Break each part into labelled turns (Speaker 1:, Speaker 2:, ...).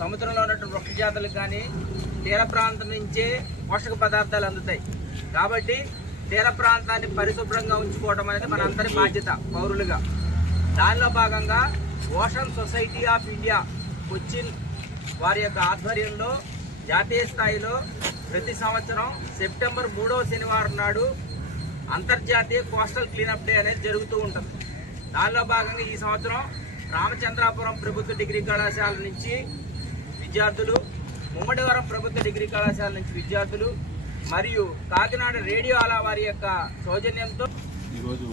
Speaker 1: సముద్రంలో ఉన్నటువంటి వృక్ష జాతులకు కానీ తీర ప్రాంతం నుంచే పోషక పదార్థాలు అందుతాయి. కాబట్టి తీర ప్రాంతాన్ని పరిశుభ్రంగా ఉంచుకోవడం అనేది మనందరి బాధ్యత పౌరులుగా. దానిలో భాగంగా ocean society of India Cochin వారి యొక్క ఆధ్వర్యంలో జాతీయ స్థాయిలో ప్రతి సంవత్సరం సెప్టెంబర్ మూడవ శనివారం నాడు అంతర్జాతీయ కోస్టల్ క్లీనప్ డే అనేది జరుగుతూ ఉంటుంది. దానిలో భాగంగా ఈ సంవత్సరం రామచంద్రాపురం ప్రభుత్వ డిగ్రీ కళాశాల నుంచి విద్యార్థులు ముమ్మడివరం ప్రభుత్వ డిగ్రీ కళాశాల నుంచి విద్యార్థులు మరియు కాకినాడ రేడియో అలా వారి యొక్క సౌజన్యంతో
Speaker 2: ఈరోజు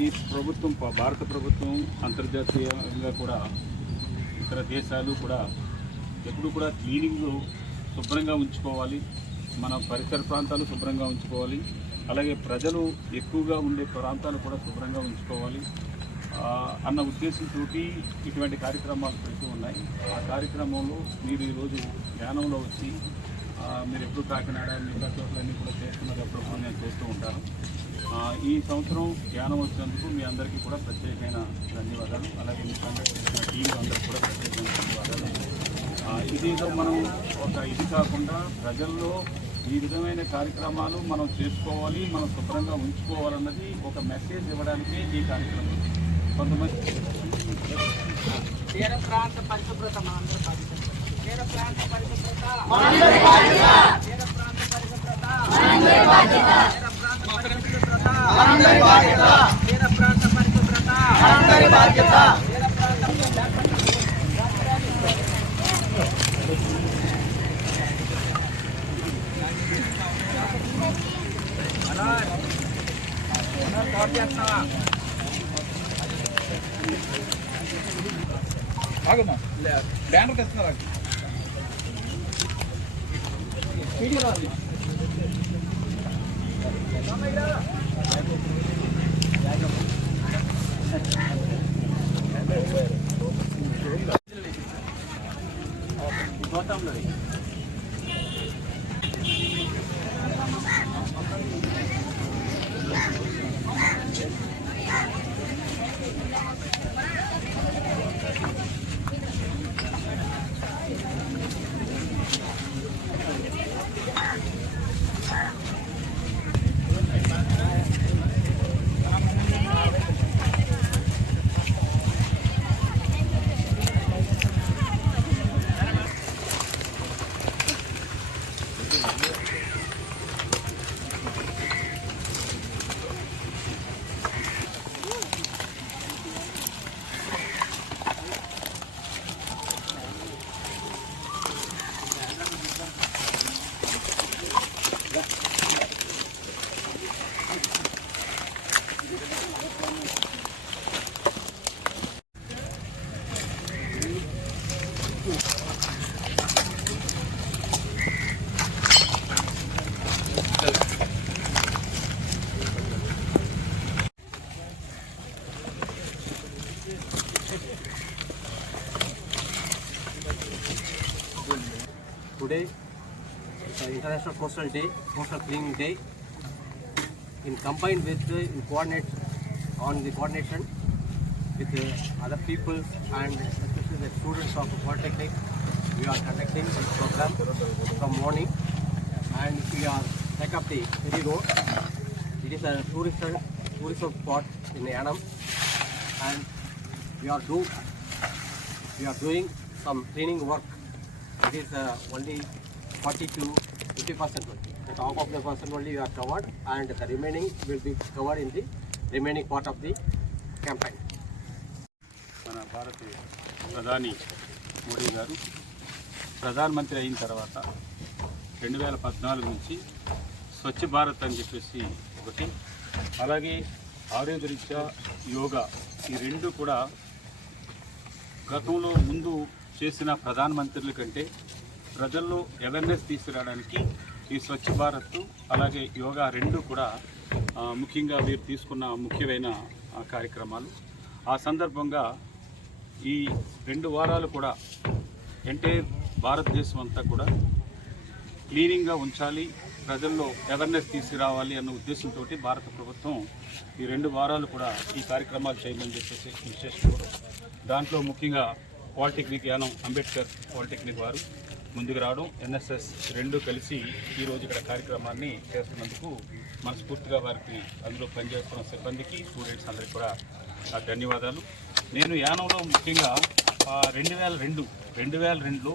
Speaker 2: ఈ ప్రభుత్వం ప- భారత ప్రభుత్వం అంతర్జాతీయంగా కూడా ఇతర దేశాలు కూడా ఎప్పుడు కూడా క్లీనింగ్ శుభ్రంగా ఉంచుకోవాలి. మన పరిసర ప్రాంతాలు శుభ్రంగా ఉంచుకోవాలి. అలాగే ప్రజలు ఎక్కువగా ఉండే ప్రాంతాలు కూడా శుభ్రంగా ఉంచుకోవాలి. అన్న ఉద్దేశంతో ఇటువంటి కార్యక్రమాలు పెడుతూ ఉన్నాయి. ఆ కార్యక్రమంలో మీరు ఈరోజు ధ్యానంలో వచ్చి మీరు ఎప్పుడు కాకినాడ మిగతా చోట్లన్నీ కూడా చేస్తున్నారు అప్పుడప్పుడు నేను చేస్తూ ఉంటాను. ఈ సంవత్సరం ధ్యానం వచ్చినందుకు మీ అందరికీ కూడా ప్రత్యేకమైన ధన్యవాదాలు. అలాగే మీ సంఘటన టీం అందరికీ కూడా ప్రత్యేకమైన ధన్యవాదాలు. ఆ, ఇది మనం ఒక ఇది కాకుండా ప్రజల్లో ఈ విధమైన కార్యక్రమాలు మనం చేసుకోవాలి మనం శుభ్రంగా ఉంచుకోవాలన్నది ఒక మెసేజ్ ఇవ్వడానికే ఈ కార్యక్రమం.
Speaker 1: తీర ప్రాంత పరిశుభ్రత మనందరి బాధ్యత తీర ప్రాంత పరిశుభ్రత తీర ప్రాంత పరిశుభ్రత తీర ప్రాంత పరిశుభ్రత తీర ప్రాంత పరిశుభ్రత తీర ప్రాంత మనోజ్ మనోజ్ కాల్ చేస్తున్నావా
Speaker 3: ఆగమ్మా బ్యానర్ తెస్తున్నారు
Speaker 1: గౌతమ్లో
Speaker 4: Today is the International Coastal Day, Coastal Cleaning Day. In combined with the in coordinate on the coordination with the other people and especially the students of Polytechnic, we are conducting this program from morning and we are take up the ferry road. It is a tourist uh, tourism spot in Yanam and we are do we are doing some cleaning work. It is uh, only 40 to 50 percent only. The top of the percent only we are covered, and the remaining will be covered in the remaining part of the campaign.
Speaker 2: మన భారత ప్రధాని మోడీ గారు ప్రధానమంత్రి అయిన తర్వాత రెండు వేల పద్నాలుగు నుంచి స్వచ్ఛ భారత్ అని చెప్పేసి ఒకటి అలాగే ఆరోగ్యరీత్యా యోగా ఈ రెండు కూడా గతంలో ముందు చేసిన ప్రధానమంత్రుల కంటే ప్రజల్లో అవేర్నెస్ తీసుకురావడానికి ఈ స్వచ్ఛ భారత్ అలాగే యోగా రెండు కూడా ముఖ్యంగా మీరు తీసుకున్న ముఖ్యమైన కార్యక్రమాలు. ఆ సందర్భంగా ఈ రెండు వారాలు కూడా అంటే భారతదేశం అంతా కూడా క్లీనింగ్గా ఉంచాలి ప్రజల్లో అవేర్నెస్ తీసుకురావాలి అన్న ఉద్దేశంతో భారత ప్రభుత్వం ఈ రెండు వారాలు కూడా ఈ కార్యక్రమాలు చేయమని చెప్పేసి విశేషం. దాంట్లో ముఖ్యంగా పాలిటెక్నిక్ యానం అంబేద్కర్ పాలిటెక్నిక్ వారు ముందుకు రావడం ఎన్ఎస్ఎస్ రెండు కలిసి ఈరోజు ఇక్కడ కార్యక్రమాన్ని చేస్తున్నందుకు మనస్ఫూర్తిగా వారికి అందులో పనిచేస్తున్న సిబ్బందికి స్టూడెంట్స్ అందరికీ కూడా నా ధన్యవాదాలు. నేను యానంలో ముఖ్యంగా రెండు వేల రెండు రెండు వేల రెండులో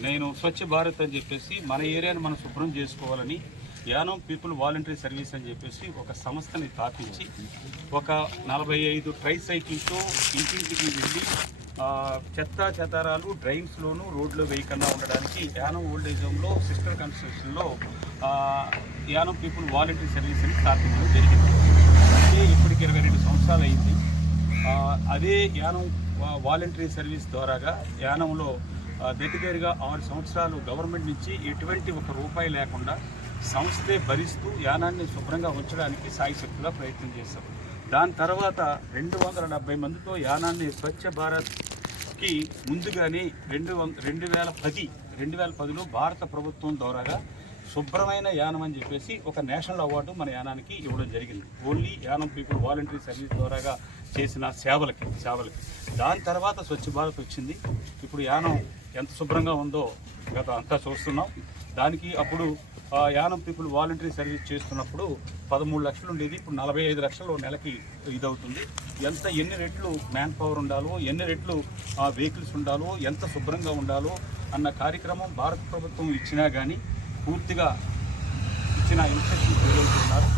Speaker 2: నేను స్వచ్ఛ భారత్ అని చెప్పేసి మన ఏరియాను మనం శుభ్రం చేసుకోవాలని యానం పీపుల్ వాలంటరీ సర్వీస్ అని చెప్పేసి ఒక సంస్థని స్థాపించి ఒక నలభై ఐదు ట్రై సైకిల్తో ఇంటింటికి వెళ్ళి చెత్త చెదారాలు డ్రైన్స్లోను రోడ్లో వేయకుండా ఉండడానికి యానం ఓల్డేజ్ హోమ్లో సిస్టర్ కన్స్ట్రక్షన్లో యానం పీపుల్ వాలంటరీ సర్వీస్ అని స్థాపించడం జరిగింది. అంటే ఇప్పటికి ఇరవై రెండు సంవత్సరాలు అయింది. అదే యానం వాలంటరీ సర్వీస్ ద్వారాగా యానంలో దగ్గరగా ఆరు సంవత్సరాలు గవర్నమెంట్ నుంచి ఎటువంటి ఒక రూపాయి లేకుండా సంస్థే భరిస్తూ యానాన్ని శుభ్రంగా ఉంచడానికి సాయశక్తిగా ప్రయత్నం చేశాం దాని తర్వాత రెండు వందల డెబ్బై మందితో యానాన్ని స్వచ్ఛ భారత్కి ముందుగానే రెండు వం రెండు వేల పది రెండు వేల పదిలో భారత ప్రభుత్వం ద్వారాగా శుభ్రమైన యానం అని చెప్పేసి ఒక నేషనల్ అవార్డు మన యానానికి ఇవ్వడం జరిగింది. Only Yanam people voluntary service ద్వారాగా చేసిన సేవలకి సేవలకి. దాని తర్వాత స్వచ్ఛ భారత్ వచ్చింది. ఇప్పుడు యానం ఎంత శుభ్రంగా ఉందో గత అంతా చూస్తున్నాం. దానికి అప్పుడు యానం పీపుల్ వాలంటరీ సర్వీస్ చేస్తున్నప్పుడు పదమూడు లక్షలు ఉండేది ఇప్పుడు నలభై ఐదు లక్షలు నెలకి ఇదవుతుంది. ఎంత ఎన్ని రెట్లు మ్యాన్ పవర్ ఉండాలో ఎన్ని రెట్లు వెహికల్స్ ఉండాలో ఎంత శుభ్రంగా ఉండాలో అన్న కార్యక్రమం భారత ప్రభుత్వం ఇచ్చినా కానీ పూర్తిగా ఇచ్చిన ఇన్స్ట్రక్షన్ ఫెయిల్ అవుతున్నారు.